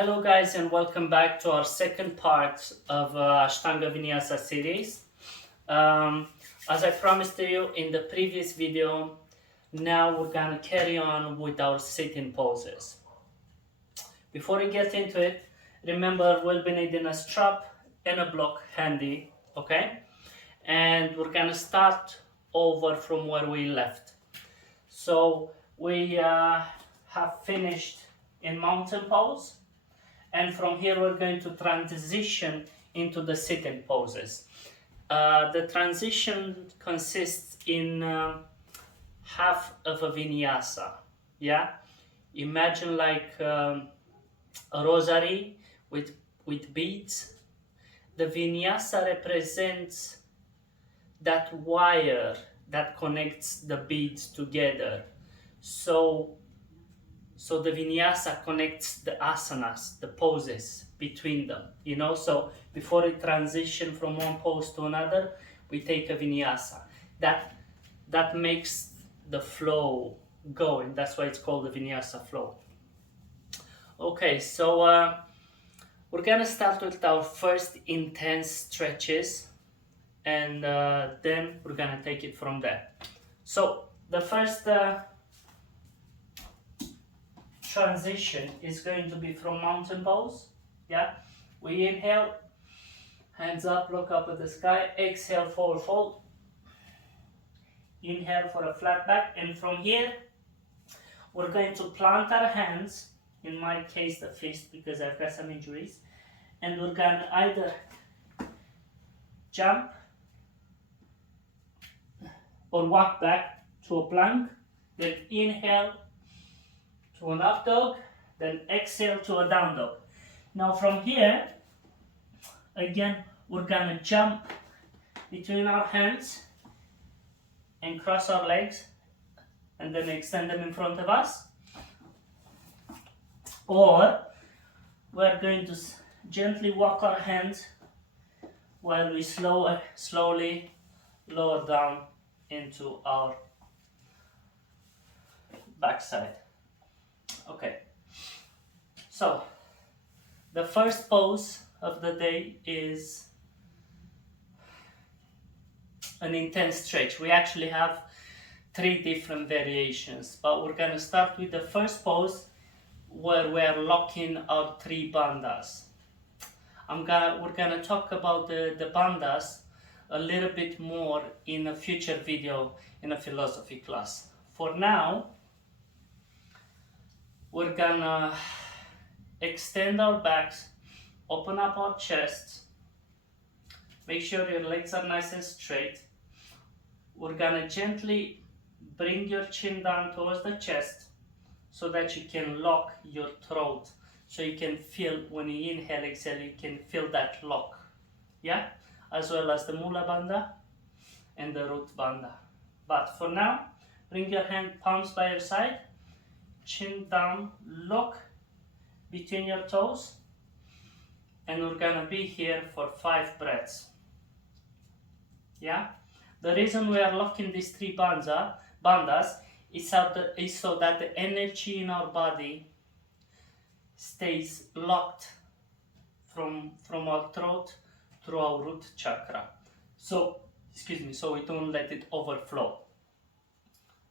Hello guys and welcome back to our second part of Ashtanga Vinyasa series. As I promised to you in the previous video, now we're gonna carry on with our sitting poses. Before we get into it, remember we'll be needing a strap and a block handy, okay? And we're gonna start over from where we left. So we have finished in mountain pose. And from here we're going to transition into the sitting poses. The transition consists in half of a vinyasa. Yeah, imagine like a rosary with beads. The vinyasa represents that wire that connects the beads together. So the vinyasa connects the asanas, the poses between them, So before we transition from one pose to another, we take a vinyasa. That makes the flow going. That's why it's called the vinyasa flow. Okay, so we're gonna start with our first intense stretches, and then we're gonna take it from there. So the first transition is going to be from mountain pose. Yeah, we inhale, hands up, look up at the sky. Exhale, forward fold. Inhale for a flat back, and from here we're going to plant our hands, in my case the fist because I've got some injuries, and we're gonna either jump or walk back to a plank, then inhale to an up dog, then exhale to a down dog. Now from here, again, we're gonna jump between our hands and cross our legs and then extend them in front of us. Or we're going to gently walk our hands while we slowly lower down into our backside. Okay, so the first pose of the day is an intense stretch. We actually have 3 different variations, but we're going to start with the first pose where we're locking our 3 bandhas. We're going to talk about the bandhas a little bit more in a future video in a philosophy class. For now, we're gonna extend our backs, open up our chest, make sure your legs are nice and straight. We're gonna gently bring your chin down towards the chest so that you can lock your throat, so you can feel when you inhale, exhale, you can feel that lock, yeah, as well as the mula bandha and the root bandha. But for now, bring your hand palms by your side, chin down, lock between your toes, and we're gonna be here for 5 breaths. Yeah, the reason we are locking these 3 bandhas is so that the energy in our body stays locked from our throat through our root chakra. So we don't let it overflow.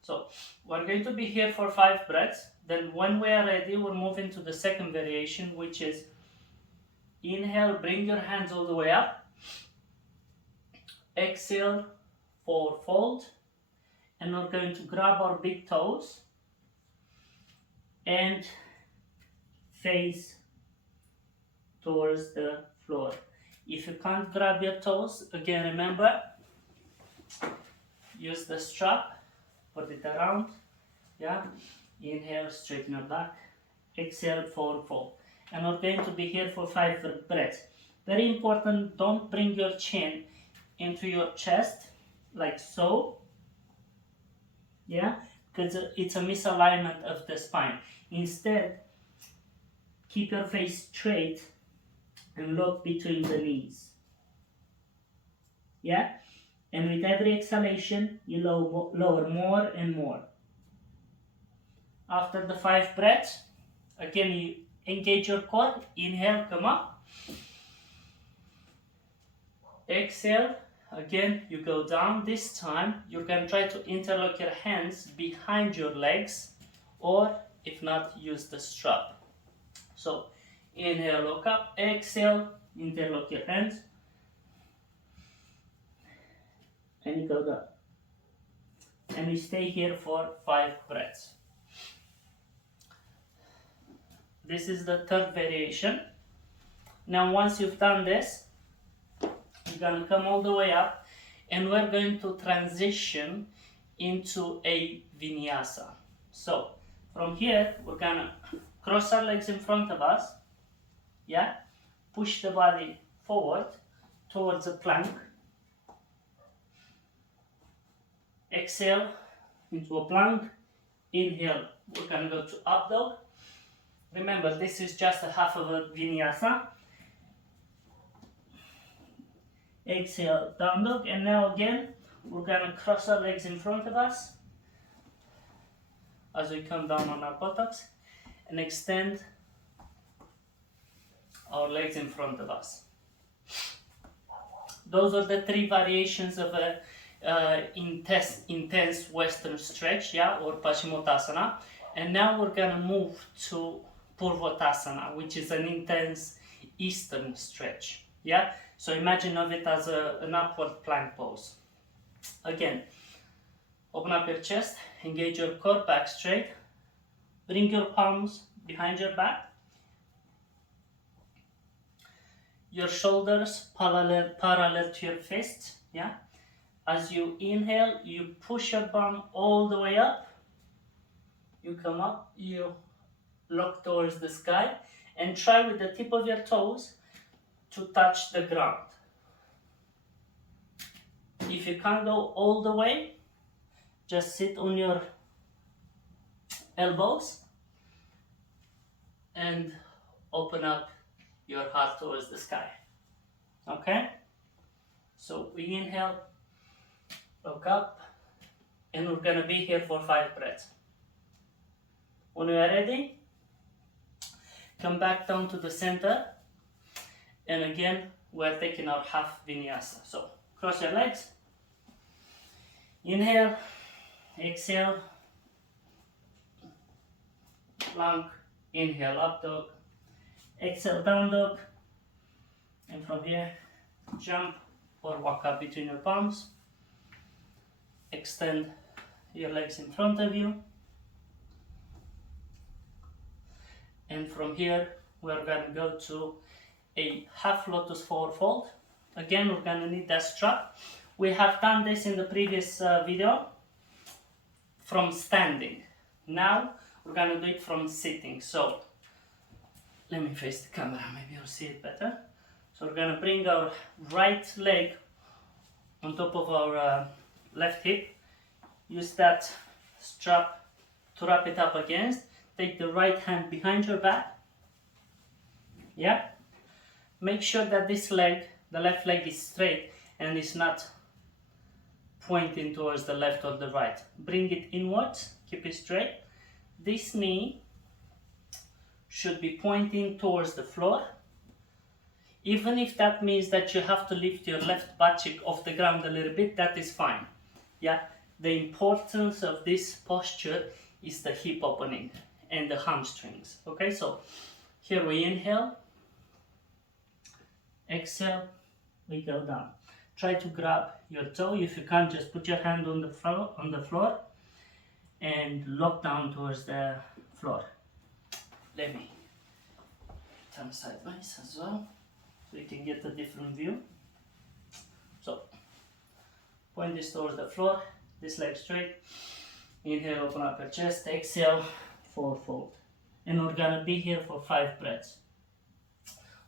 So we're going to be here for 5 breaths. Then when we are ready, we're moving to the second variation, which is inhale, bring your hands all the way up. Exhale, forward fold. And we're going to grab our big toes and face towards the floor. If you can't grab your toes, again remember, use the strap. Put it around, yeah. Inhale, straighten your back. Exhale, forward fold. And we're going to be here for 5 breaths. Very important, don't bring your chin into your chest, like so. Yeah, because it's a misalignment of the spine. Instead, keep your face straight and look between the knees. Yeah? And with every exhalation, you lower more and more. After the 5 breaths, again, engage your core. Inhale, come up. Exhale, again you go down. This time you can try to interlock your hands behind your legs, or if not, use the strap. So inhale, look up. Exhale, interlock your hands, and you go down. And you stay here for 5 breaths. This is the third variation. Now once you've done this, you're going to come all the way up, and we're going to transition into a vinyasa. So from here, we're going to cross our legs in front of us, yeah, push the body forward towards a plank, exhale into a plank, inhale, we're going to go to up dog. Remember, this is just a half of a vinyasa. Exhale, down dog, and now again we're going to cross our legs in front of us as we come down on our buttocks and extend our legs in front of us. Those are the 3 variations of a intense Western stretch, yeah, or Paschimottanasana. And now we're going to move to Purvottanasana, which is an intense Eastern stretch, yeah. So imagine of it as an upward plank pose. Again, open up your chest, engage your core back straight, bring your palms behind your back, your shoulders parallel to your fists, yeah. As you inhale, you push your bum all the way up, you come up, you look towards the sky, and try with the tip of your toes to touch the ground. If you can't go all the way, just sit on your elbows and open up your heart towards the sky. Okay? So we inhale, look up, and we're gonna be here for 5 breaths. When we are ready, come back down to the center, and again we're taking our half vinyasa. So cross your legs, inhale, exhale, plank, inhale, up dog, exhale, down dog, and from here jump or walk up between your palms, extend your legs in front of you, and from here we're going to go to a half lotus forward fold. Again, we're going to need that strap. We have done this in the previous video from standing. Now we're going to do it from sitting. So let me face the camera, maybe you'll see it better. So we're going to bring our right leg on top of our left hip. Use that strap to wrap it up against. Take the right hand behind your back. Yeah. Make sure that this leg, the left leg, is straight and is not pointing towards the left or the right. Bring it inwards, keep it straight. This knee should be pointing towards the floor. Even if that means that you have to lift your left butt cheek off the ground a little bit, that is fine. Yeah, the importance of this posture is the hip opening and the hamstrings. Okay, so here we inhale, exhale, we go down. Try to grab your toe. If you can't, just put your hand on the floor and lock down towards the floor. Let me turn sideways as well so you can get a different view. So point this towards the floor, this leg straight. Inhale, open up your chest, exhale, forward fold. And we're gonna be here for 5 breaths.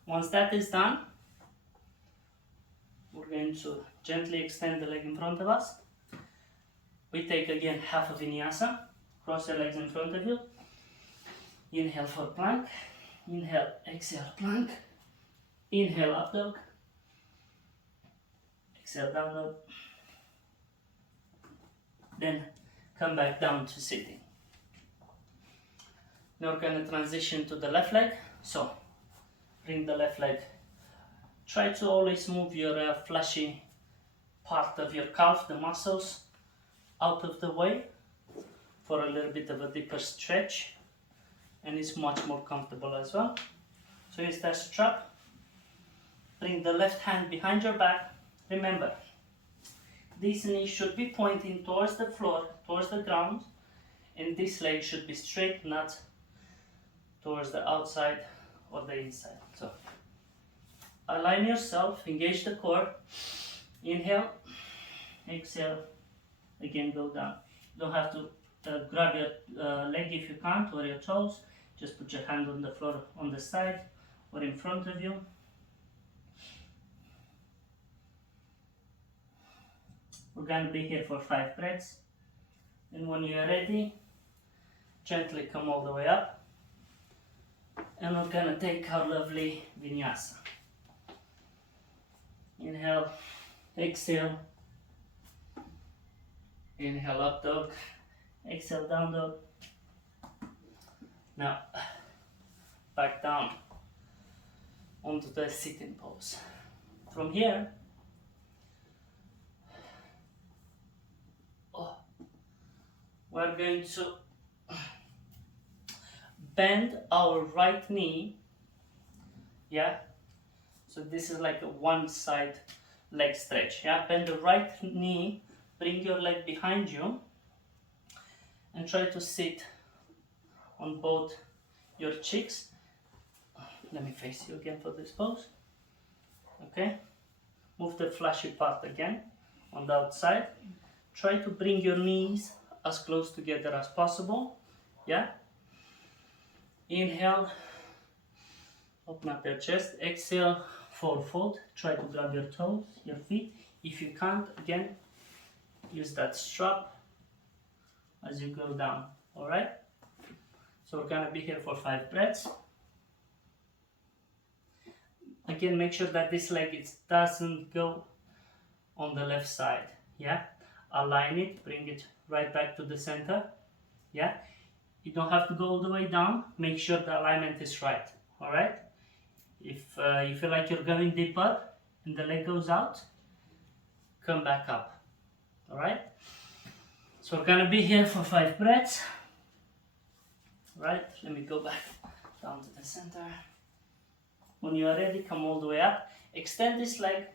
Once that is done, we're going to gently extend the leg in front of us. We take again half a vinyasa. Cross your legs in front of you. Inhale for plank. Inhale, exhale, plank. Inhale, up dog. Exhale, down dog. Then come back down to sitting. Now we're going to transition to the left leg. So bring the left leg. Try to always move your fleshy part of your calf, the muscles, out of the way for a little bit of a deeper stretch, and it's much more comfortable as well. So use that strap. Bring the left hand behind your back. Remember, this knee should be pointing towards the floor, towards the ground, and this leg should be straight, not towards the outside or the inside. So align yourself, engage the core. Inhale, exhale, again go down. You don't have to grab your leg if you can't, or your toes. Just put your hand on the floor on the side or in front of you. We're going to be here for 5 breaths, and when you are ready, gently come all the way up, and we're going to take our lovely vinyasa. Inhale, exhale, inhale up dog, exhale down dog. Now back down onto the sitting pose. From here, we're going to bend our right knee. Yeah, so this is like a one side leg stretch. Yeah, bend the right knee, bring your leg behind you, and try to sit on both your cheeks. Let me face you again for this pose. Okay, move the fleshy part again on the outside. Try to bring your knees as close together as possible. Yeah, inhale, open up your chest. Exhale, forward fold. Try to grab your toes, your feet. If you can't, again, use that strap as you go down. All right, so we're gonna be here for 5 breaths. Again, make sure that this leg doesn't go on the left side. Yeah, align it, bring it right back to the center. Yeah, you don't have to go all the way down. Make sure the alignment is right. All right, if you feel like you're going deeper and the leg goes out, come back up. All right, so we're gonna be here for 5 breaths. All right, let me go back down to the center. When you are ready, come all the way up. Extend this leg.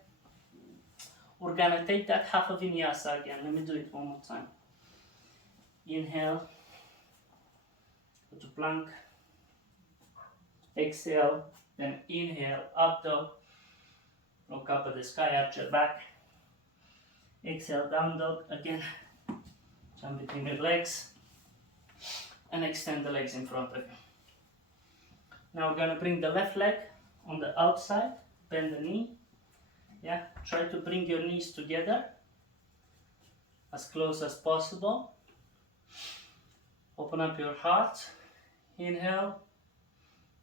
We're gonna take that half of vinyasa again. Let me do it one more time. Inhale, go to plank. Exhale, then inhale, up dog. Look up at the sky, arch your back. Exhale, down dog. Again, jump between your legs and extend the legs in front of you. Now we're gonna bring the left leg on the outside, bend the knee. Yeah, try to bring your knees together as close as possible. Open up your heart. Inhale.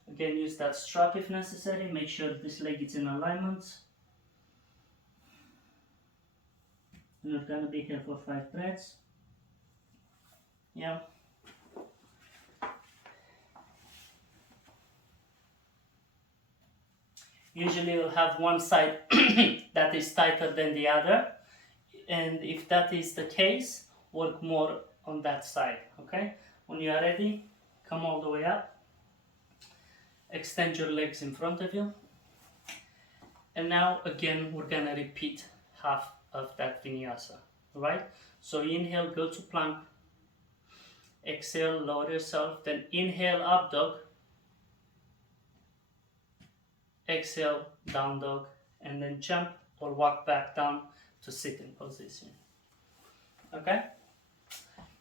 Again, use that strap if necessary. Make sure this leg is in alignment. We're gonna be here for 5 breaths. Yeah. Usually you'll have one side that is tighter than the other, and if that is the case, work more on that side. Okay, when you are ready, come all the way up, extend your legs in front of you, and now again we're gonna repeat half of that vinyasa. Right, so inhale, go to plank. Exhale, lower yourself, then inhale, up dog. Exhale, down dog, and then jump or walk back down to sitting position. Okay,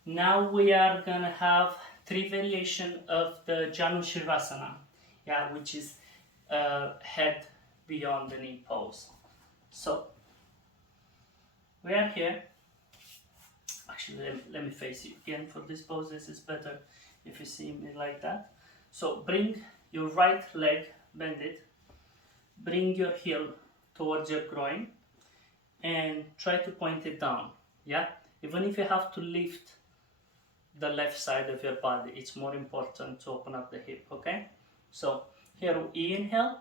now we are gonna have 3 variations of the Janushirvasana, yeah, which is head beyond the knee pose. So we are here. Actually, let me face you again for this pose. This is better if you see me like that. So bring your right leg, bend it. Bring your heel towards your groin and try to point it down. Yeah, even if you have to lift the left side of your body. It's more important to open up the hip, okay? So here we inhale,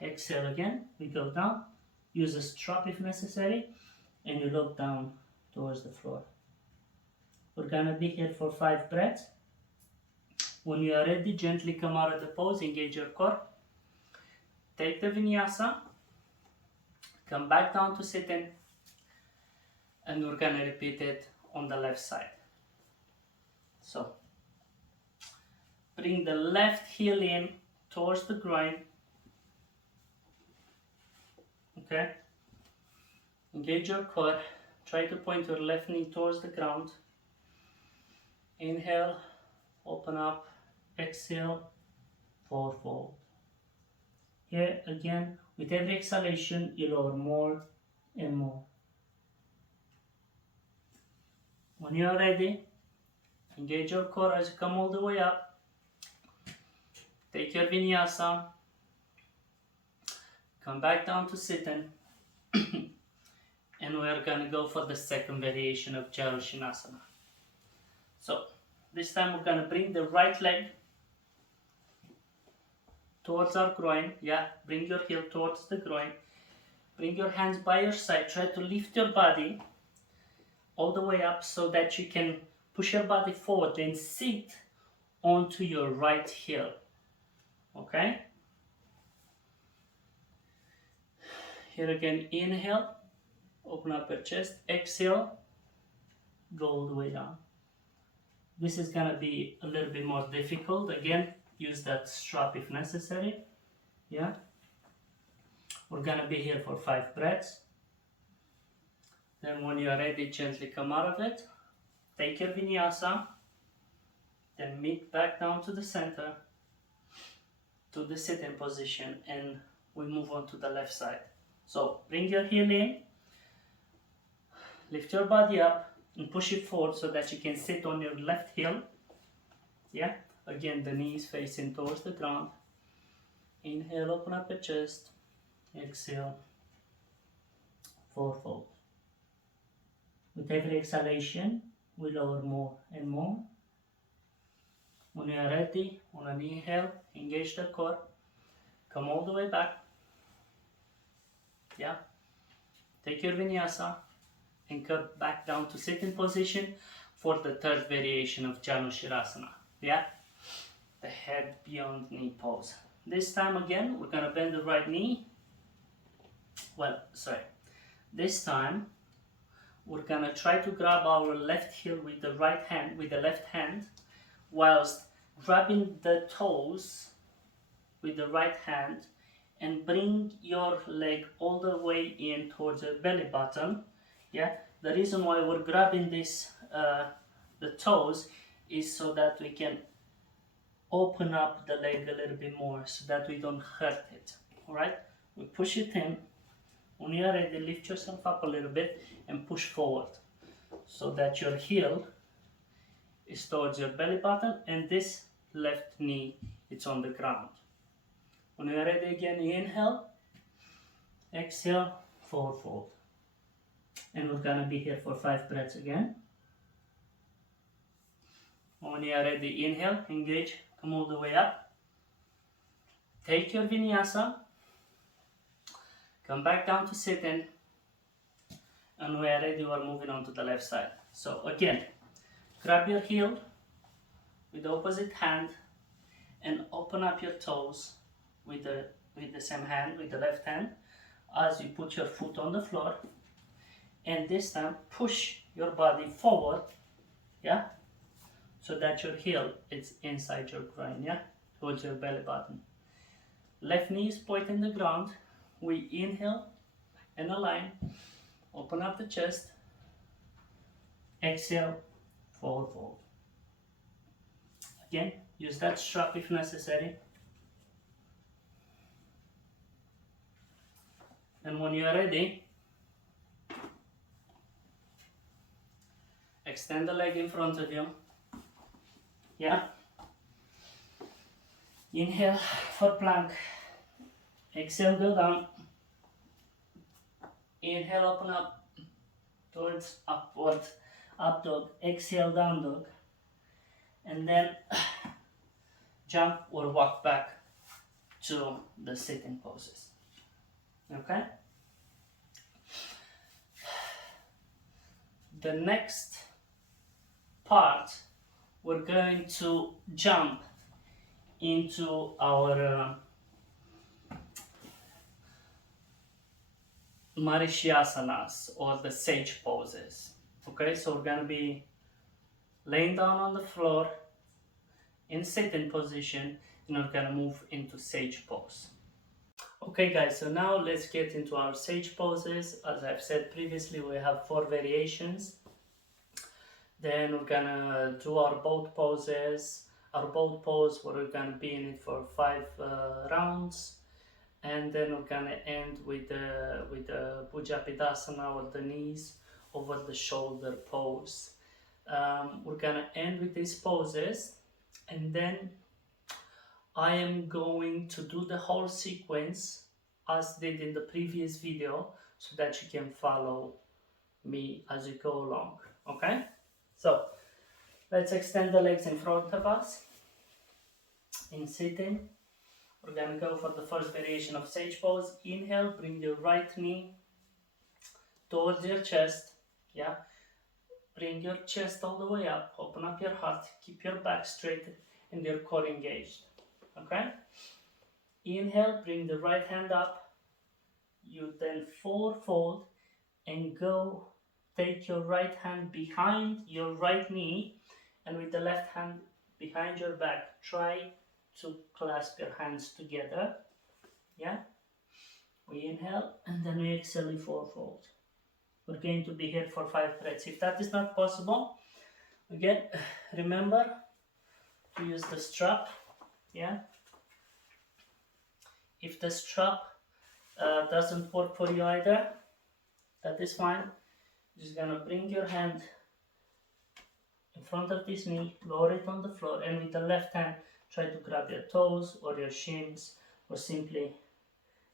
exhale again, we go down, use a strap if necessary, and you look down towards the floor. We're gonna be here for 5 breaths. When you are ready, gently come out of the pose, engage your core. Take the vinyasa, come back down to sitting, and we're gonna repeat it on the left side. So, bring the left heel in towards the groin. Okay? Engage your core. Try to point your left knee towards the ground. Inhale, open up, exhale, forward fold. Here again, with every exhalation, you lower more and more. When you are ready, engage your core as you come all the way up. Take your vinyasa. Come back down to sitting. And we're going to go for the second variation of Jaloshinasana. So, this time we're going to bring the right leg towards our groin. Yeah, bring your heel towards the groin. Bring your hands by your side. Try to lift your body all the way up so that you can push your body forward and sit onto your right heel. Okay? Here again, inhale, open up your chest, exhale, go all the way down. This is gonna be a little bit more difficult. Again, use that strap if necessary. Yeah? We're gonna be here for 5 breaths. Then when you are ready, gently come out of it. Take your vinyasa. Then meet back down to the center, to the sitting position, and we move on to the left side. So bring your heel in, lift your body up, and push it forward so that you can sit on your left heel. Yeah? Again, the knees facing towards the ground. Inhale, open up your chest. Exhale, forward fold. With every exhalation, we lower more and more. When you are ready, on an inhale, engage the core. Come all the way back. Yeah. Take your vinyasa and come back down to sitting position for the third variation of Jaloshinasana. Yeah. The head beyond knee pose. This time again, we're gonna bend the right knee. This time we're gonna try to grab our left heel with the right hand, with the left hand, whilst grabbing the toes with the right hand, and bring your leg all the way in towards your belly button. Yeah, the reason why we're grabbing this, the toes, is so that we can open up the leg a little bit more, so that we don't hurt it. All right, we push it in. When you're ready, lift yourself up a little bit and push forward, so that your heel is towards your belly button and this left knee is on the ground. When you're ready again, inhale, exhale, forward fold. And we're gonna be here for 5 breaths again. When you're ready, inhale, engage, come all the way up. Take your vinyasa, come back down to sitting, and we are ready, we're moving on to the left side. So again, grab your heel with the opposite hand and open up your toes with the same hand, with the left hand, as you put your foot on the floor. And this time, push your body forward, yeah, so that your heel is inside your groin, yeah, towards your belly button. Left knee is pointing the ground. We inhale and align, open up the chest, exhale, forward fold. Again, use that strap if necessary. And when you are ready, extend the leg in front of you. Yeah. Inhale for plank. Exhale, go down. Inhale, open up towards upward up dog, exhale, down dog, and then jump or walk back to the sitting poses. Okay? The next part, we're going to jump into our Marishiasanas, or the sage poses. Okay, so we're gonna be laying down on the floor in sitting position, and we're gonna move into sage pose. Okay guys, so now let's get into our sage poses. As I've said previously, we have 4 variations. Then we're gonna do our boat poses. Our boat pose, we're gonna be in it for 5 rounds, and then we're gonna end with the Bhujapidasana, or the knees over the shoulder pose. We're gonna end with these poses, and then I am going to do the whole sequence as did in the previous video, so that you can follow me as you go along. Okay, so let's extend the legs in front of us in sitting. We're gonna go for the first variation of sage pose. Inhale, bring your right knee towards your chest. Yeah, bring your chest all the way up, open up your heart, keep your back straight and your core engaged. Okay, inhale, bring the right hand up. You then forward fold and go, take your right hand behind your right knee, and with the left hand behind your back, try to clasp your hands together. Yeah, we inhale and then we exhale, we forward fold. We're going to be here for 5 breaths. If that is not possible, again, remember to use the strap. Yeah, if the strap doesn't work for you either, that is fine. You're just gonna bring your hand in front of this knee, lower it on the floor, and with the left hand try to grab your toes or your shins, or simply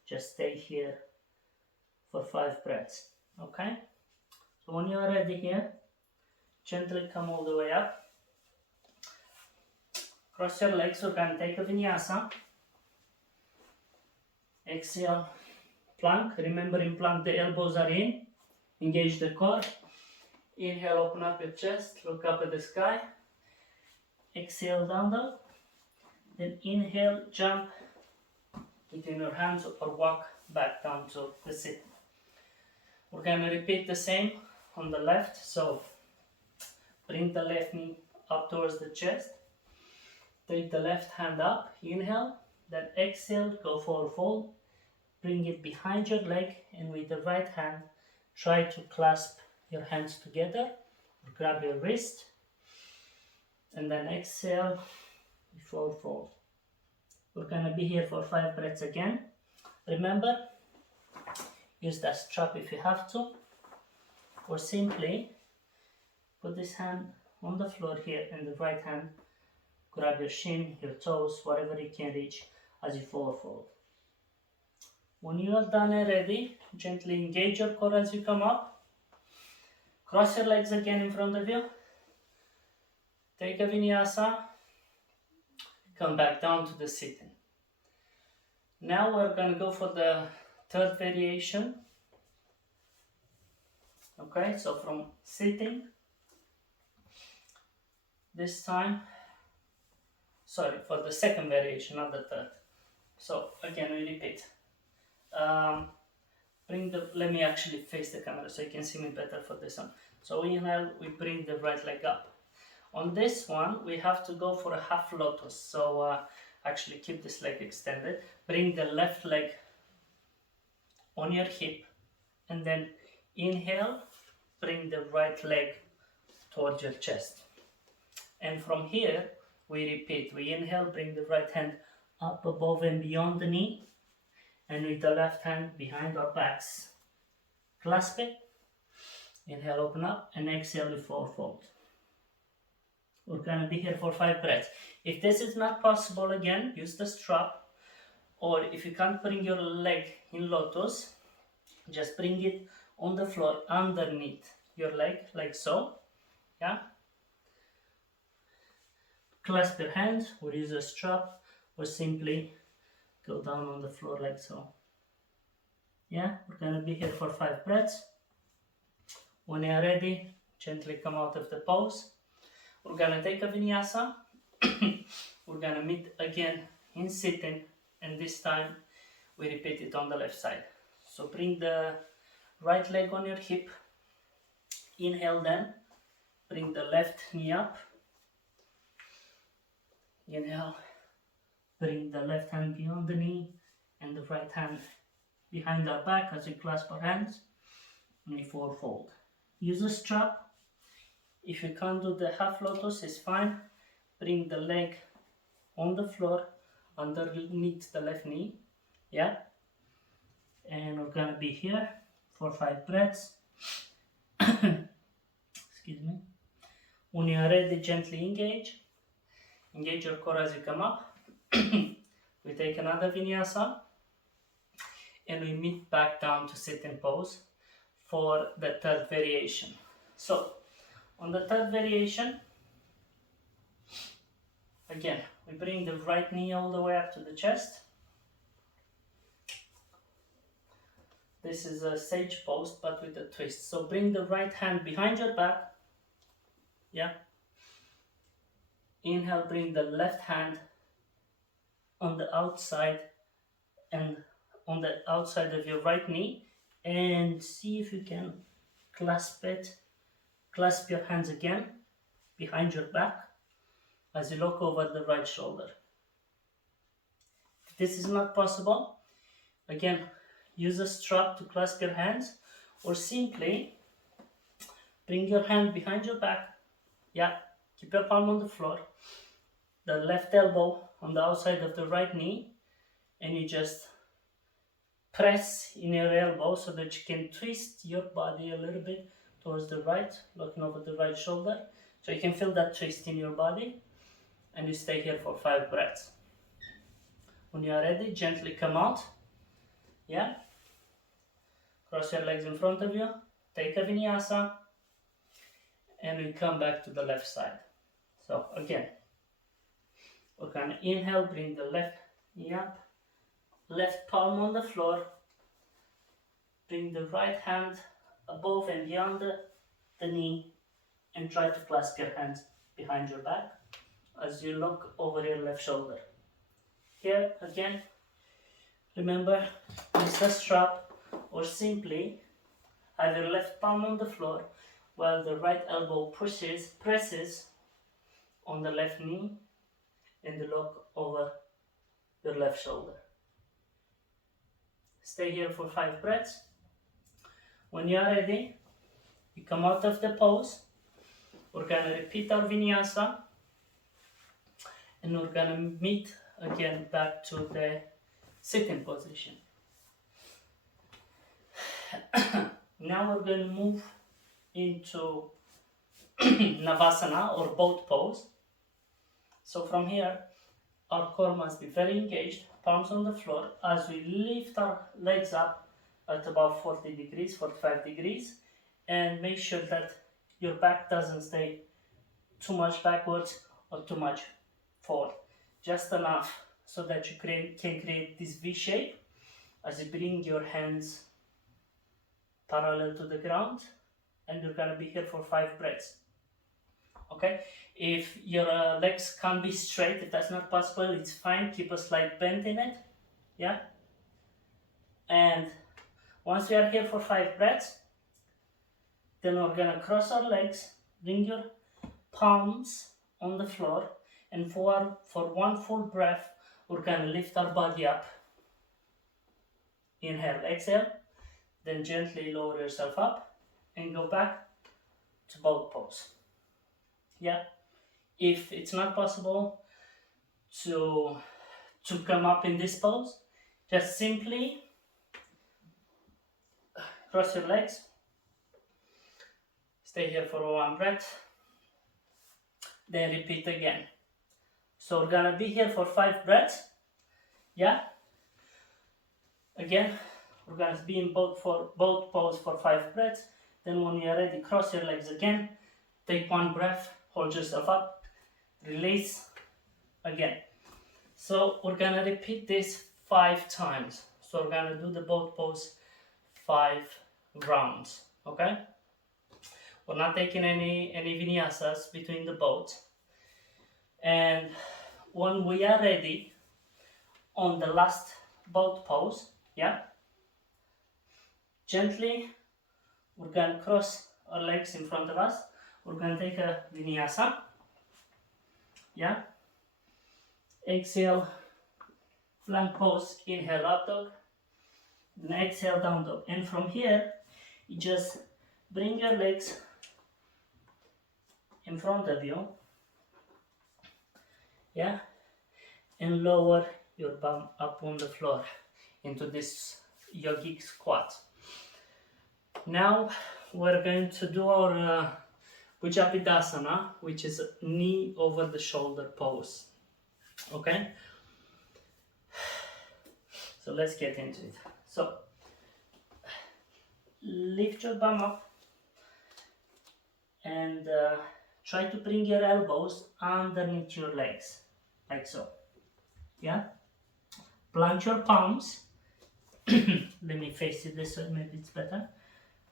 just stay here for 5 breaths. Okay, so when you are ready here, gently come all the way up, cross your legs. We're gonna take a vinyasa. Exhale, plank. Remember, in plank the elbows are in, engage the core. Inhale, open up your chest, look up at the sky. Exhale, down dog. Then inhale, jump between your hands or walk back down to the sit. We're going to repeat the same on the left. So bring the left knee up towards the chest. Take the left hand up, inhale, then exhale, go forward fold. Bring it behind your leg, and with the right hand, try to clasp your hands together, or grab your wrist, and then exhale, forward fold. We're gonna be here for 5 breaths again. Remember, use that strap if you have to, or simply put this hand on the floor here, and the right hand grab your shin, your toes, whatever you can reach as you forward fold. When you are done and ready, gently engage your core as you come up. Cross your legs again in front of you. Take a vinyasa. Come back down to the sitting. Now we're going to go for the third variation. Okay, so from sitting, this time, sorry, for the second variation, not the third. So again, we repeat. Let me actually face the camera so you can see me better for this one. So inhale, we bring the right leg up. On this one, we have to go for a half lotus. So actually keep this leg extended. Bring the left leg on your hip, and then inhale, bring the right leg towards your chest. And from here, we repeat. We inhale, bring the right hand up above and beyond the knee, and with the left hand behind our backs, clasp it. Inhale, open up, and exhale, we forward fold. We're going to be here for 5 breaths. If this is not possible, again, use the strap, or if you can't bring your leg in lotus, just bring it on the floor underneath your leg, like so. Yeah, clasp your hands or use a strap or simply go down on the floor like so. Yeah, we're gonna be here for 5 breaths. When you're ready, gently come out of the pose. We're gonna take a vinyasa. We're gonna meet again in sitting, and this time we repeat it on the left side. So bring the right leg on your hip. Inhale then. Bring the left knee up. Inhale. Bring the left hand beyond the knee and the right hand behind our back as we clasp our hands. And we forward fold. Use a strap. If you can't do the half lotus, it's fine. Bring the leg on the floor underneath the left knee. Yeah. And we're gonna be here for 5 breaths. Excuse me. When you are ready, gently engage. Engage your core as you come up. We take another vinyasa and we meet back down to sitting pose for the third variation. So on the third variation, again, we bring the right knee all the way up to the chest. This is a sage pose but with a twist. So bring the right hand behind your back. Yeah. Inhale, bring the left hand on the outside and on the outside of your right knee, and see if you can clasp it. Clasp your hands again behind your back as you look over the right shoulder. If this is not possible, again, use a strap to clasp your hands or simply bring your hand behind your back. Yeah, keep your palm on the floor, the left elbow on the outside of the right knee, and you just press in your elbow so that you can twist your body a little bit towards the right, looking over the right shoulder, so you can feel that twist in your body, and you stay here for 5 breaths. When you are ready, gently come out. Yeah, cross your legs in front of you, take a vinyasa, and we come back to the left side. So again, we're gonna inhale, bring the left knee up, left palm on the floor, bring the right hand above and beyond the knee, and try to clasp your hands behind your back as you look over your left shoulder. Here again, remember, use the strap or simply have your left palm on the floor while the right elbow presses on the left knee, and look over your left shoulder. Stay here for 5 breaths. When you are ready, you come out of the pose. We're gonna repeat our vinyasa, and we're gonna meet again back to the sitting position. Now we're going to move into Navasana or boat pose. So from here, our core must be very engaged, palms on the floor, as we lift our legs up at about 40 degrees, 45 degrees, and make sure that your back doesn't stay too much backwards or too much forward. Just enough so that you can create this V shape as you bring your hands parallel to the ground, and you're gonna be here for 5 breaths. Okay, if your legs can't be straight, if that's not possible, it's fine. Keep a slight bend in it. Yeah, and once we are here for 5 breaths, then we're gonna cross our legs, bring your palms on the floor, and for one full breath, we're gonna lift our body up. Inhale, exhale, then gently lower yourself up and go back to boat pose. Yeah, if it's not possible to come up in this pose, just simply cross your legs, stay here for 1 breath, then repeat again. So we're gonna be here for 5 breaths. Yeah, again, we're gonna be in boat pose for 5 breaths. Then when you're ready, cross your legs again, Take one breath, hold yourself up, release, again. So we're gonna repeat this 5 times. So we're gonna do the boat pose 5 rounds, okay? We're not taking any vinyasas between the boats. And when we are ready on the last boat pose, yeah, gently we're gonna cross our legs in front of us. We're gonna take a vinyasa, yeah. Exhale, plank pose, inhale up dog, then exhale down dog. And from here, you just bring your legs in front of you, yeah, and lower your bum up on the floor into this yogic squat. Now we're going to do our Bhujapidasana, which is knee over the shoulder pose. Okay? So let's get into it. So lift your bum up and try to bring your elbows underneath your legs, like so. Yeah? Plant your palms. Let me face it this way, maybe it's better.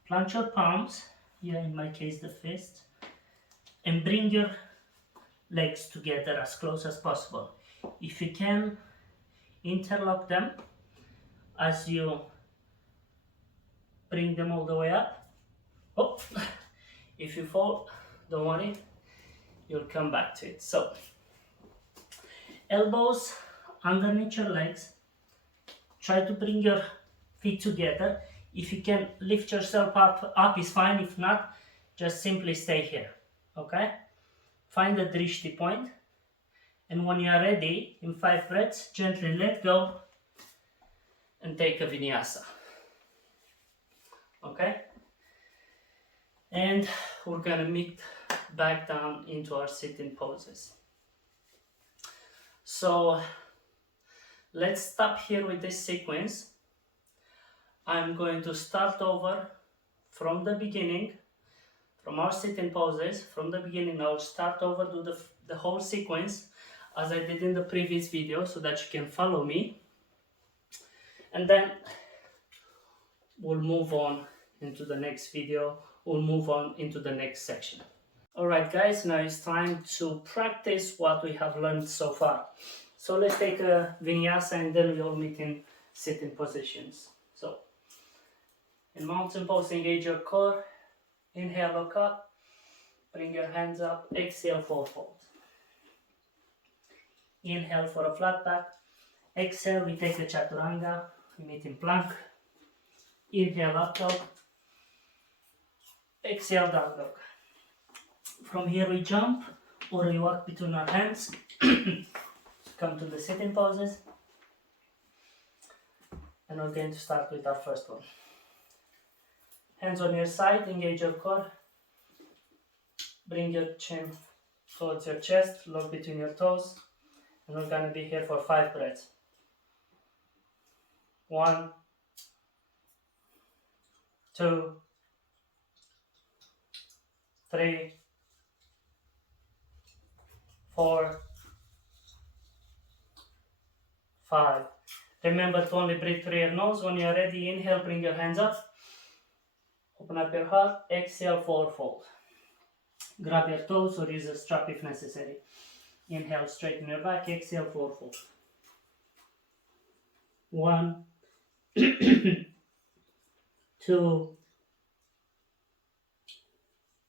Plant your palms, yeah, in my case the fist, and bring your legs together as close as possible. If you can, interlock them as you bring them all the way up. Oh, if you fall, don't worry, you'll come back to it. So, elbows underneath your legs. Try to bring your feet together. If you can lift yourself up is fine. If not, just simply stay here. Okay? Find the drishti point. And when you are ready, in 5 breaths, gently let go and take a vinyasa. Okay? And we're gonna meet back down into our sitting poses. So let's stop here with this sequence. I'm going to start over from the beginning, from our sitting poses. From the beginning, I'll start over, do the whole sequence as I did in the previous video so that you can follow me. And then we'll move on into the next video. We'll move on into the next section. Alright guys, now it's time to practice what we have learned so far. So let's take a vinyasa and then we all meet in sitting positions. So, in mountain pose, engage your core. Inhale, look up. Bring your hands up. Exhale, forward fold. Inhale for a flat back. Exhale, we take a chaturanga. We meet in plank. Inhale, up dog. Exhale, down dog. From here we jump or we walk between our hands. Come to the sitting poses. And we're going to start with our first one. Hands on your side, engage your core. Bring your chin towards your chest, lock between your toes. And we're going to be here for 5 breaths. 1, 2, 3, 4, 5. Remember to only breathe through your nose. When you're ready, inhale, bring your hands up. Open up your heart. Exhale, forward fold. Grab your toes or use a strap if necessary. Inhale, straighten your back. Exhale, forward fold. 1, 2,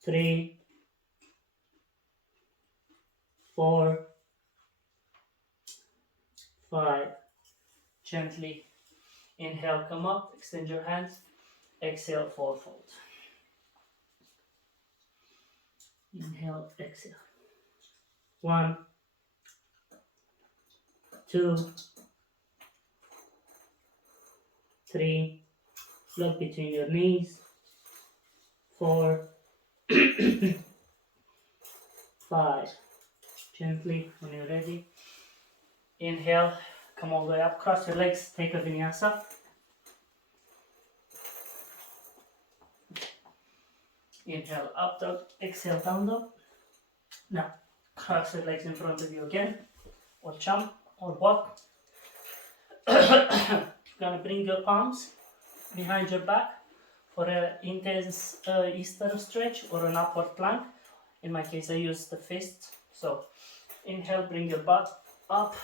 3, 4, 5. Gently inhale, come up, extend your hands. Exhale, forward fold. Inhale, exhale. 1, 2, 3. Look between your knees. 4, 5. Gently, when you're ready, inhale, come all the way up, cross your legs, take a vinyasa. Inhale, up dog. Exhale, down dog. Now, cross your legs in front of you again, or jump, or walk. Gonna bring your palms behind your back for an intense Easter stretch or an upward plank. In my case, I use the fist. So, inhale, bring your butt up,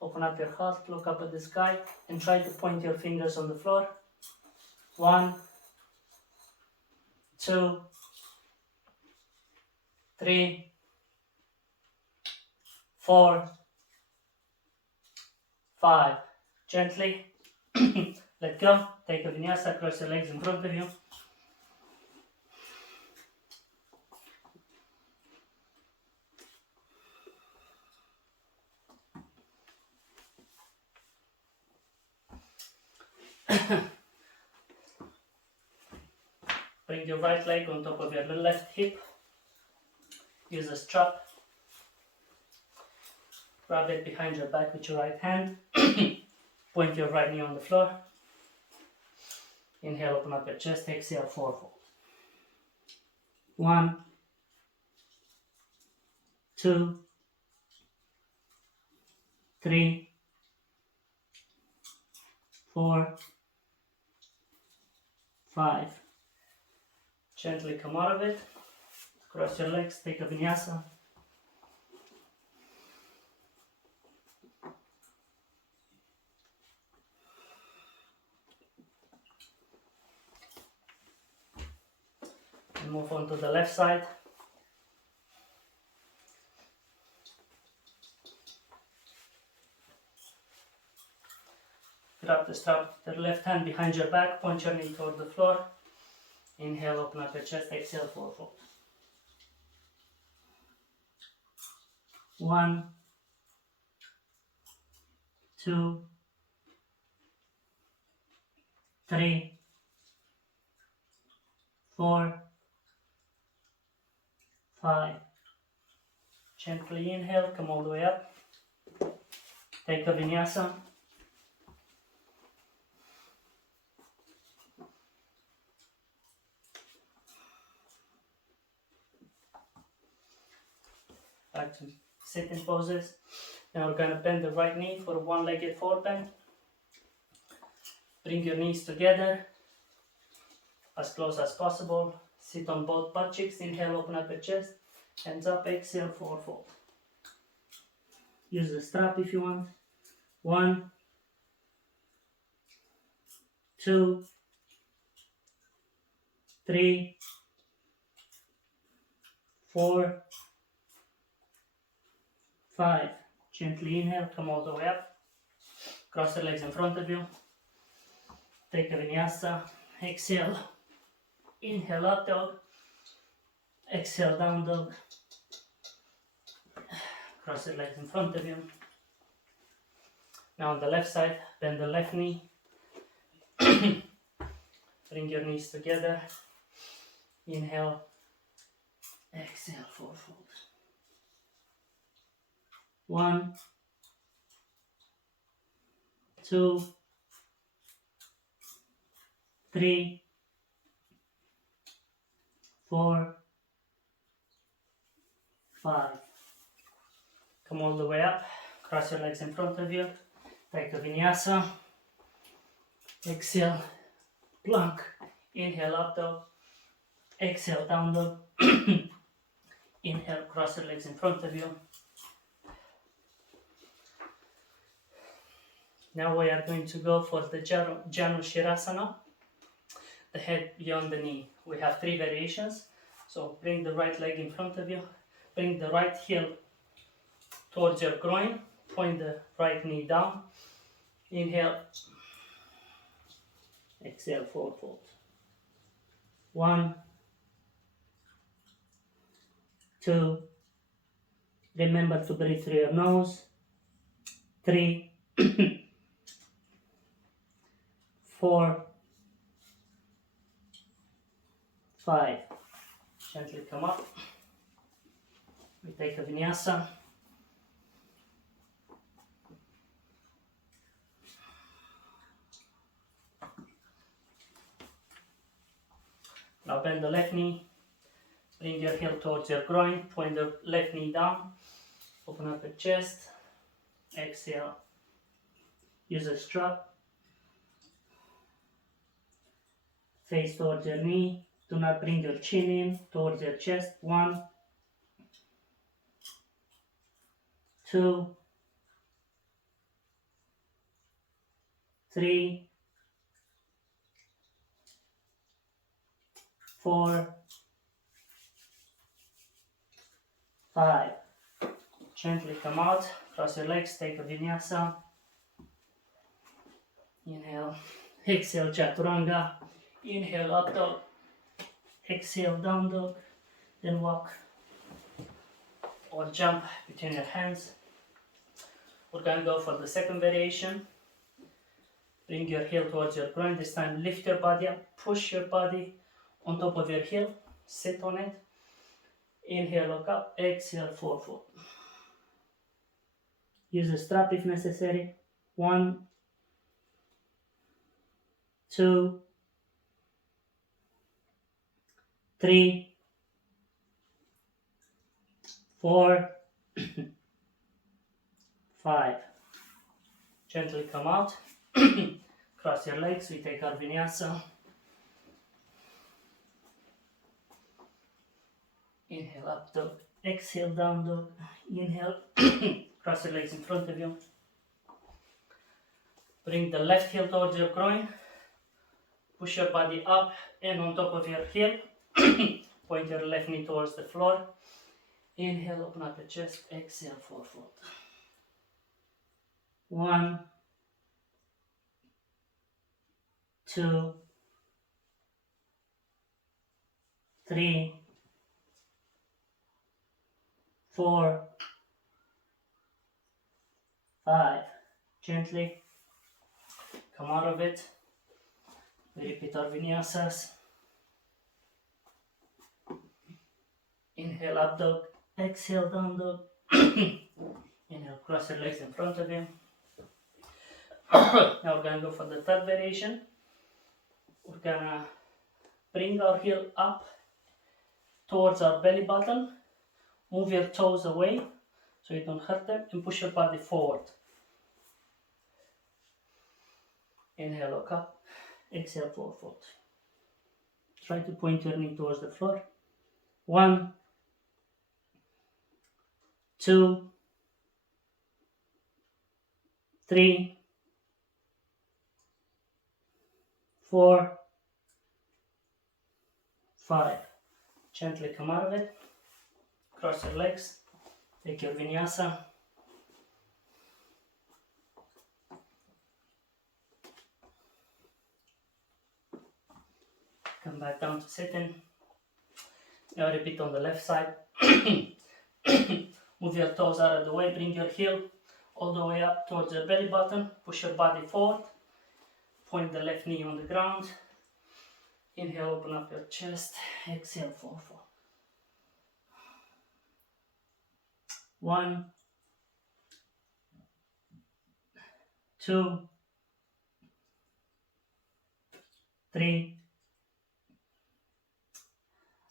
open up your heart, look up at the sky, and try to point your fingers on the floor. 1, 2, 3, 4, 5. Gently let go. Take a vinyasa, cross your legs in front of you. Bring your right leg on top of your left hip. Use a strap. Grab it behind your back with your right hand. Point your right knee on the floor. Inhale, open up your chest. Exhale, fourfold. 1, 2, 3, 4, 5. Gently come out of it. Cross your legs. Take a vinyasa. And move on to the left side. Grab the strap with your left hand behind your back, point your knee toward the floor. Inhale, open up your chest, exhale, fourfold. 1, 2, 3, 4, 5. Gently inhale, come all the way up. Take a vinyasa. Back to sitting poses. Now we're going to bend the right knee for a one-legged forward bend. Bring your knees together as close as possible. Sit on both butt cheeks. Inhale, open up your chest. Hands up, exhale, fourfold. Use the strap if you want. 1, 2, 3, 4, 5. Gently inhale, come all the way up. Cross the legs in front of you. Take a vinyasa. Exhale. Inhale, up dog. Exhale, down dog. Cross your legs in front of you. Now on the left side, bend the left knee. Bring your knees together. Inhale. Exhale, fourfold. 1, 2, 3, 4, 5. Come all the way up. Cross your legs in front of you. Take a vinyasa. Exhale, plank. Inhale, up dog. Exhale, down dog. Inhale, cross your legs in front of you. Now we are going to go for the Janu Shirasana, the head beyond the knee. We have 3 variations. So bring the right leg in front of you. Bring the right heel towards your groin. Point the right knee down. Inhale. Exhale, fourfold. 1, 2. Remember to breathe through your nose. 3, 4, 5. Gently come up. We take a vinyasa. Now bend the left knee, bring your heel towards your groin, point the left knee down, open up the chest, exhale, use a strap, face towards your knee, do not bring your chin in towards your chest. 1, 2, 3, 4, 5. Gently come out, cross your legs, take a vinyasa. Inhale, exhale, chaturanga. Inhale, up dog. Exhale, down dog. Then walk or jump between your hands. We're going to go for the second variation. Bring your heel towards your groin. This time lift your body up, push your body on top of your heel, sit on it. Inhale, look up, exhale, forefoot. Use a strap if necessary. 1, 2, 3, 4, 5. Gently come out. Cross your legs. We take our vinyasa. Inhale, up dog. Exhale, down dog. Inhale. Cross your legs in front of you. Bring the left heel towards your groin. Push your body up and on top of your heel. Point your left knee towards the floor. Inhale, open up the chest. Exhale, forefoot. 1, 2, 3, 4, 5. Gently come out of it. We repeat our vinyasas. Inhale, up dog. Exhale, down dog. Inhale, cross your legs in front of you. Now we're going to go for the third variation. We're going to bring our heel up towards our belly button. Move your toes away so you don't hurt them and push your body forward. Inhale, look up. Exhale, forefoot. Try to point your knee towards the floor. 1, 2, 3, 4, 5. Gently come out of it. Cross your legs. Take your vinyasa. Come back down to sitting. Now repeat on the left side. Move your toes out of the way. Bring your heel all the way up towards your belly button. Push your body forward. Point the left knee on the ground. Inhale, open up your chest. Exhale, forefoot. 1, 2, 3.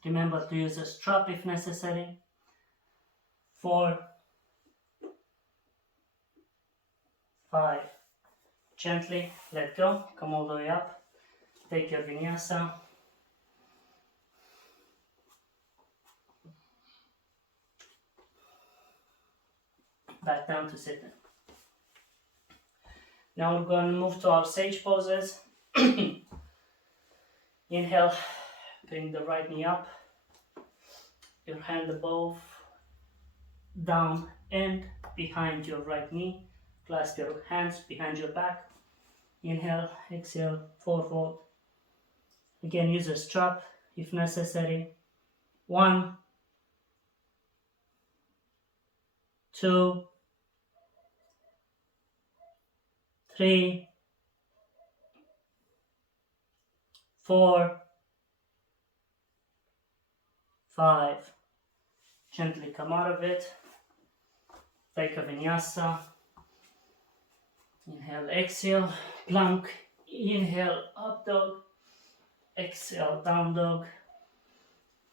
Remember to use a strap if necessary. 4, 5. Gently let go. Come all the way up. Take your vinyasa. Back down to sitting. Now we're going to move to our sage poses. Inhale, bring the right knee up, your hand above, down and behind your right knee. Clasp your hands behind your back. Inhale, exhale, forefoot. Again, use a strap if necessary. 1, 2, 3, 4, 5. Gently come out of it. Take a vinyasa. Inhale, exhale, plank. Inhale, up dog. Exhale, down dog.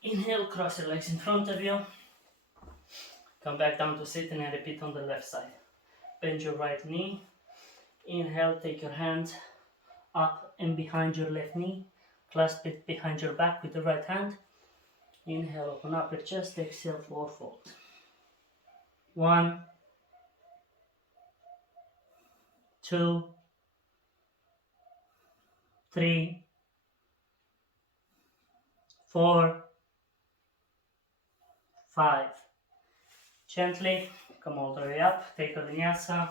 Inhale, cross your legs in front of you. Come back down to sitting and repeat on the left side. Bend your right knee. Inhale, take your hand up and behind your left knee. Clasp it behind your back with the right hand. Inhale, open up your chest. Exhale, forward fold. 1, 2, 3, 4, 5. Gently come all the way up. Take a vinyasa.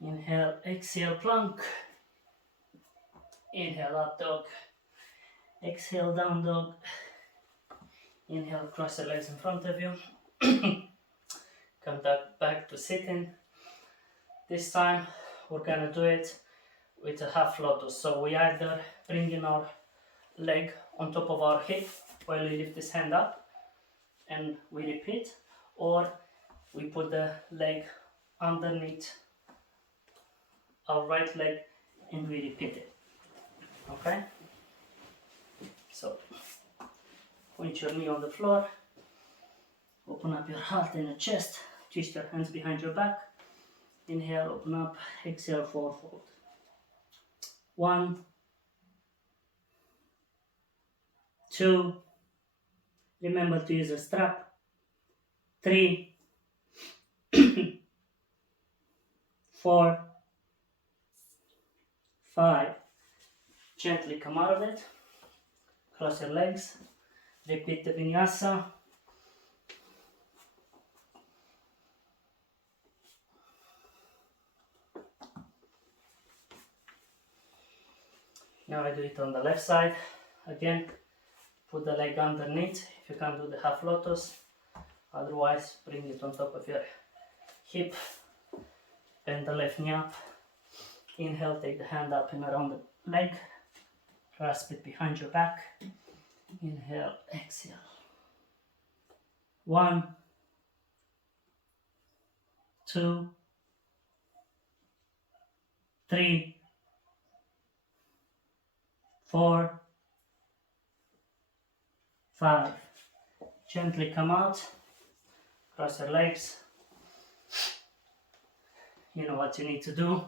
Inhale, exhale, plank. Inhale, up dog. Exhale, down dog. Inhale, cross the legs in front of you. Come back to sitting. This time we're gonna do it with a half lotus. So we either bring in our leg on top of our hip while we lift this hand up and we repeat, or we put the leg underneath our right leg and we repeat it. Okay? So point your knee on the floor, open up your heart and your chest, twist your hands behind your back. Inhale, open up, exhale, forward fold. 1, 2, remember to use a strap. 3, 4, 5. Gently come out of it. Cross your legs. Repeat the vinyasa. Now I do it on the left side. Again, put the leg underneath if you can't do the half lotus. Otherwise, bring it on top of your hip. Bend the left knee up. Inhale, take the hand up and around the leg. Grasp it behind your back. Inhale, exhale. 1, 2, 3, 4, 5. Gently come out. Cross your legs. You know what you need to do.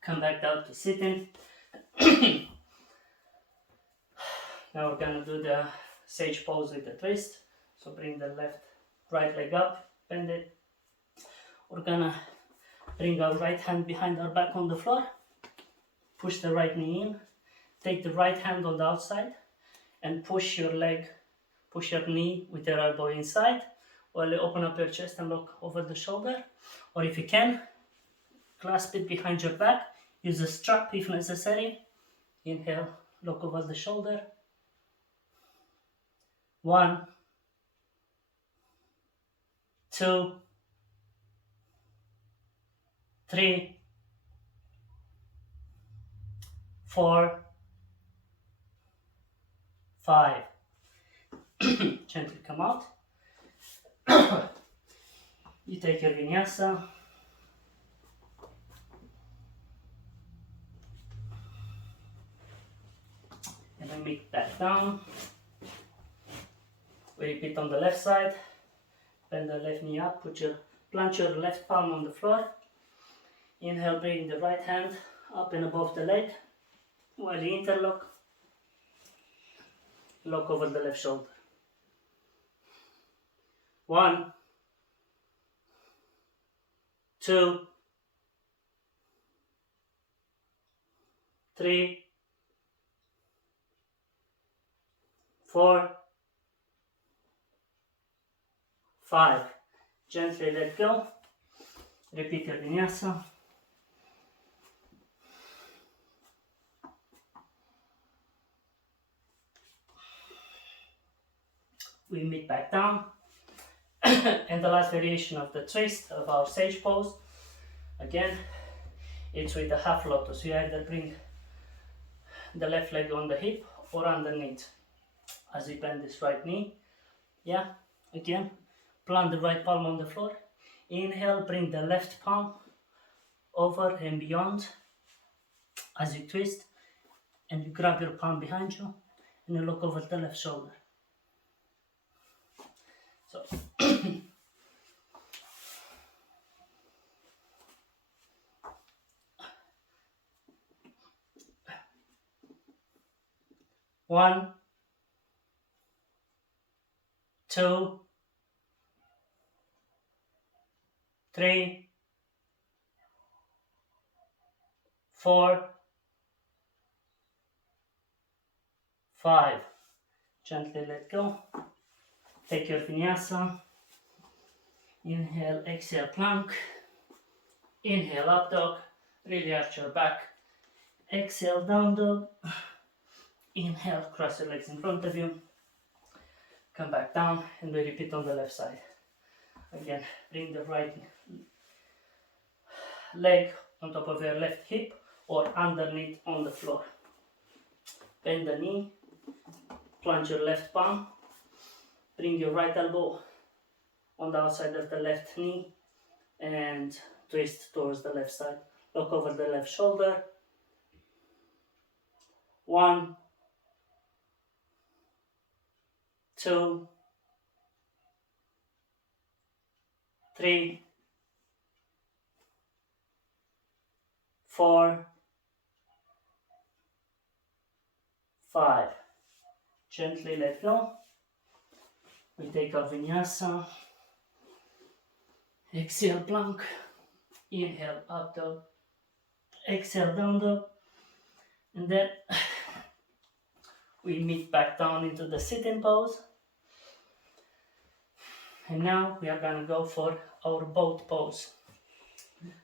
Come back down to sitting. Now we're gonna do the sage pose with the twist. So bring the right leg up, bend it. We're gonna bring our right hand behind our back on the floor. Push the right knee in. Take the right hand on the outside and push your knee with your elbow inside while you open up your chest and look over the shoulder. Or if you can, clasp it behind your back. Use a strap if necessary. Inhale, look over the shoulder. 1, 2, 3, 4, 5. Gently come out. You take your vinyasa. And then meet back down. We repeat on the left side. Bend the left knee up. Plant your left palm on the floor. Inhale, bring the right hand up and above the leg. While you interlock, lock over the left shoulder. 1, 2, 3, 4, 5. Gently let go. Repeat your vinyasa. We meet back down. And the last variation of the twist of our sage pose, again, it's with the half lotus. You either bring the left leg on the hip or underneath as you bend this right knee. Yeah, again, plant the right palm on the floor. Inhale, bring the left palm over and beyond as you twist, and you grab your palm behind you and you look over the left shoulder. So 1, 2, 3, 4, 5. Gently let go. Take your vinyasa. Inhale, exhale, plank. Inhale, up dog. Really arch your back. Exhale, down dog. Inhale, cross your legs in front of you. Come back down and we repeat on the left side. Again, bring the right leg on top of your left hip or underneath on the floor. Bend the knee, plunge your left palm, bring your right elbow on the outside of the left knee and twist towards the left side. Look over the left shoulder. 1, 2, 3, 4, 5. Gently let go. We take our vinyasa. Exhale, plank. Inhale, up dog. Exhale, down dog. And then we meet back down into the sitting pose. And now we are going to go for our boat pose.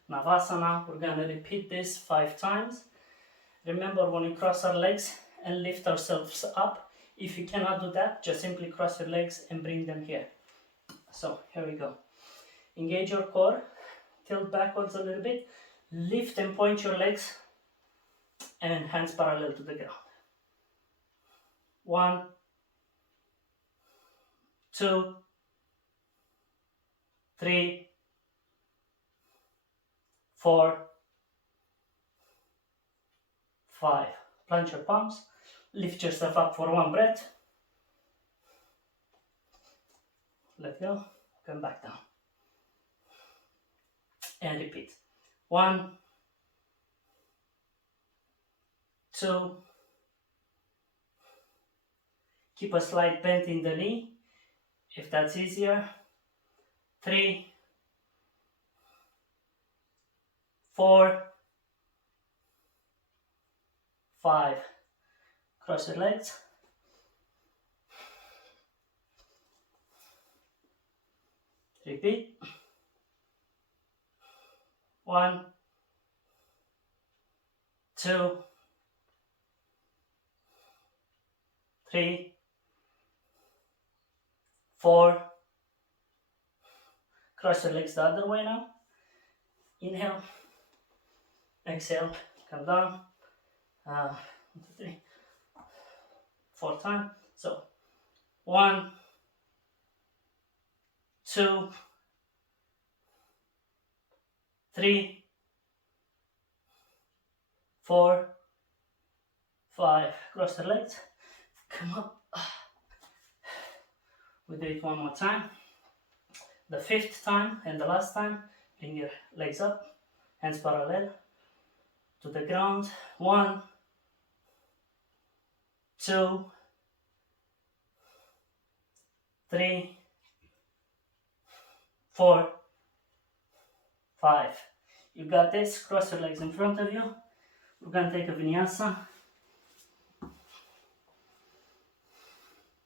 Navasana, we're going to repeat this 5 times. Remember, when we cross our legs and lift ourselves up, if you cannot do that, just simply cross your legs and bring them here. So here we go. Engage your core, tilt backwards a little bit, lift and point your legs, and hands parallel to the ground. 1, 2, 3, 4, 5. Plant your palms, lift yourself up for 1 breath. Let go, come back down. And repeat. 1, 2, keep a slight bend in the knee, if that's easier. 3, 4, 5. Cross your legs. Repeat. 1, 2, 3, 4. Cross your legs the other way now. Inhale. Exhale. Come down. 1, 2, 3. 4 times. So 1, 2, 3, 4, 5. Cross the legs. Come up. We do it 1 more time. The 5th time and the last time. Bring your legs up, hands parallel to the ground. 1, 2, 3, 4, 5. You got this. Cross your legs in front of you. We're going to take a vinyasa.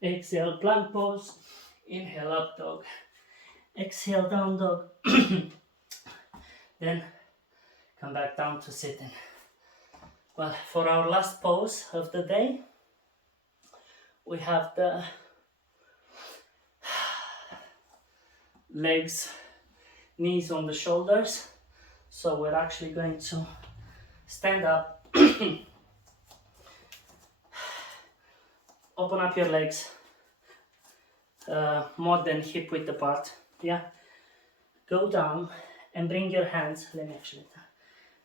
Exhale, plank pose. Inhale, up dog. Exhale, down dog. Then come back down to sitting. Well, for our last pose of the day, we have the legs, knees on the shoulders. So we're actually going to stand up, open up your legs, more than hip width apart. Yeah, go down and bring your hands. Let me actually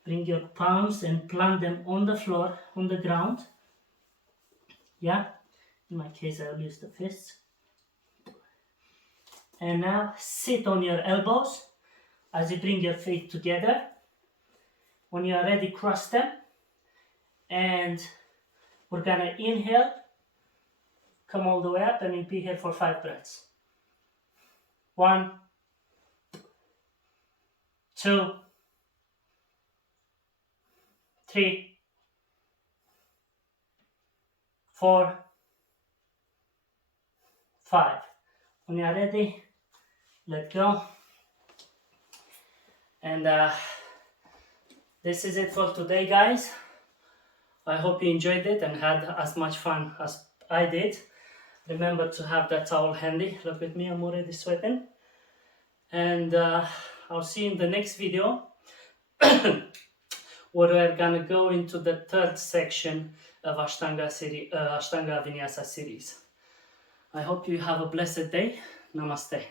Bring your palms and plant them on the floor, on the ground. Yeah, in my case I'll use the fists. And now sit on your elbows as you bring your feet together. When you are ready, cross them. And we're gonna inhale, come all the way up, and we'll be here for 5 breaths. 1, 2, 3, 4, 5. When you are ready, let go. And this is it for today, guys. I hope you enjoyed it and had as much fun as I did. Remember to have that towel handy. Look at me, I'm already sweating. And I'll see you in the next video where we're gonna go into the third section of Ashtanga Vinyasa series. I hope you have a blessed day. Namaste.